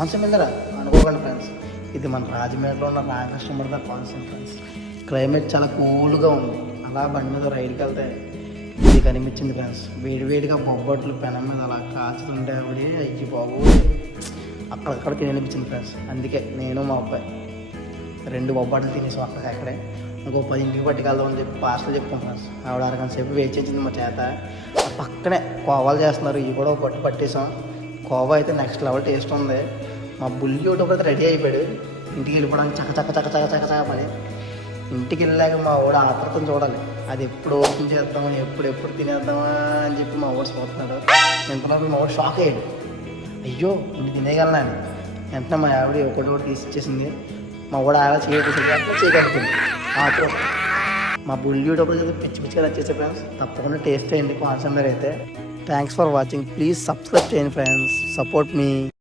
Concept మీద అనుకోకండి friends, ఇది మన రాజమండ్రిలో ఉన్న రామకృష్ణ కాన్సెప్ట్ ఫ్రెండ్స్. క్లైమేట్ చాలా కూల్గా ఉంది. అలా బండి మీద రైడ్కి వెళ్తే ఇది కనిపించింది ఫ్రెండ్స్. వేడివేడిగా బొబ్బట్లు పెనం మీద అలా కాచుతుంటే ఆవిడ అయ్యి బాబు అక్కడికి అనిపించింది ఫ్రెండ్స్. అందుకే నేను మా అబ్బాయి 2 బొబ్బట్లు తినేసి అక్కడే ఇంకో 10 ఇంటికి పట్టుకెళ్దామని చెప్పి పార్సల్ చెప్పుకోం ఫ్రెండ్స్. ఆవిడ అరగంట సేపు వెయిట్ చేసింది మా చేత. పక్కనే కోవాలు చేస్తున్నారు, ఇవి కూడా పట్టు పట్టేసాం. కోవా అయితే నెక్స్ట్ లెవెల్ టేస్ట్ ఉంది. మా బుల్లి ఒకటి అయితే రెడీ అయిపోయాడు ఇంటికి వెళ్ళిపోవడానికి చక్క పని. ఇంటికి వెళ్ళాక మా వాడు ఆత్రతం చూడాలి, అది ఎప్పుడు ఓపెన్ చేద్దామని ఎప్పుడు తినేద్దామా అని చెప్పి మా వాడు చూస్తున్నాడు. ఎంతలోపు మా వాడు షాక్ అయ్యాడు, అయ్యో ఇంటి తినేయగలనని. వెంటనే మా ఆవిడ ఒకటి తీసి ఇచ్చేసింది. మా వాడు అలా చేయగలుగుతుంది ఆత్రం. మా బుల్లి ఒకటి పిచ్చిగా నచ్చేసే ఫ్రెండ్స్. తప్పకుండా టేస్ట్ అయ్యింది కాన్సెప్ట్ అయితే. Thanks for watching. Please subscribe చేయండి ఫ్రెండ్స్, సపోర్ట్ మీ.